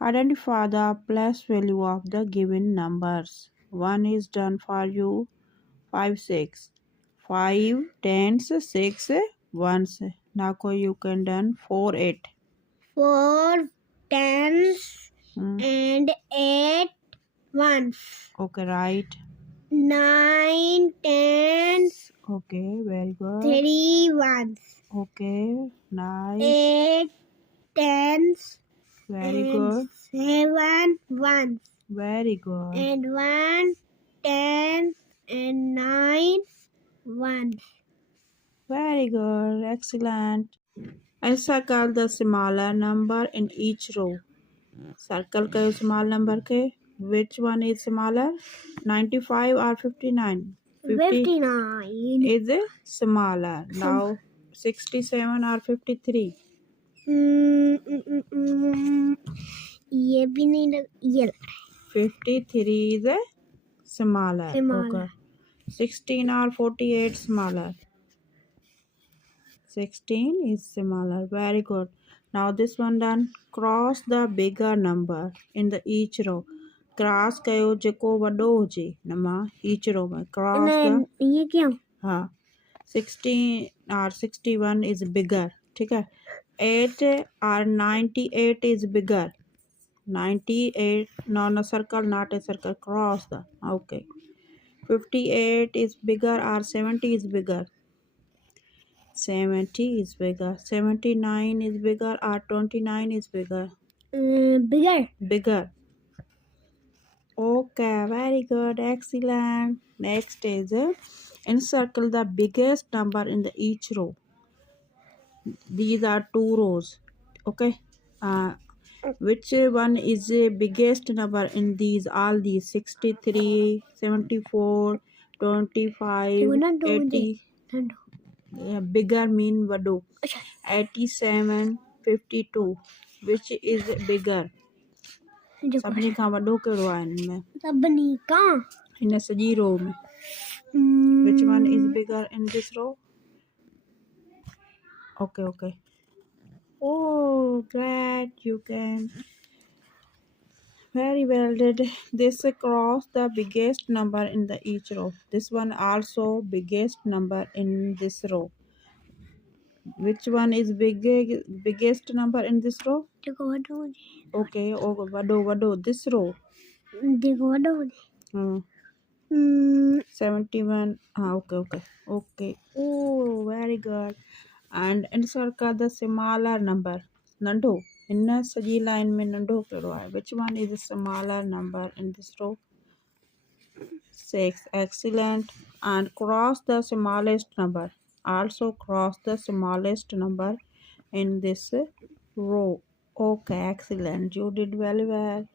Identify the place value of the given numbers. 1 is done for you. 5, 6. 5 tens, 6 ones. Now you can done 4, 8. 4 tens and 8 ones. Okay, right. 9 tens. Okay, very good. 3 ones. Okay, nice. 8 tens. Very and good. 7 ones. Very good. And 1 ten and 9 ones. Very good. Excellent. Encircle the smaller number in each row. Circle the small number के. Which one is smaller? 95 or 59? 59 is smaller. Now 67 or 53? ये भी नहीं लग ये 53 is smaller. Okay. 16 or 48 smaller? 16 is smaller. Very good. Now this one done. Cross the bigger number in the each row. Cross कयो जेको वॾो हुजे नमां each row में. Cross the ये क्या हाँ 16 or 61 is bigger. ठीक है. 8 or 98 is bigger. 98 non a circle, not a circle. Cross the okay. 58 is bigger or 70 is bigger. 70 is bigger. 79 is bigger or 29 is bigger. Bigger. Okay, very good, excellent. Next is encircle the biggest number in the each row. These are two rows. Okay. Which one is the biggest number in these all these 63, 74, 25, 80? Yeah, bigger mean vado. 87, 52. Which is bigger? सभिनी खां वॾो कहिड़ो आहे हिन में हिन सॼी रो में which one is bigger in this row? Okay. Oh, great, you can very well did this cross the biggest number in the each row. This one also biggest number in this row. Which one is biggest number in this row? Okay, vado this row. 71. Okay. Oh, very good. And encircle the smaller number. Nando. In saji line mein nando kehdo hai. Which one is the smaller number in this row? 6. Excellent. And cross the smallest number. Also cross the smallest number in this row. Okay, excellent. You did very well.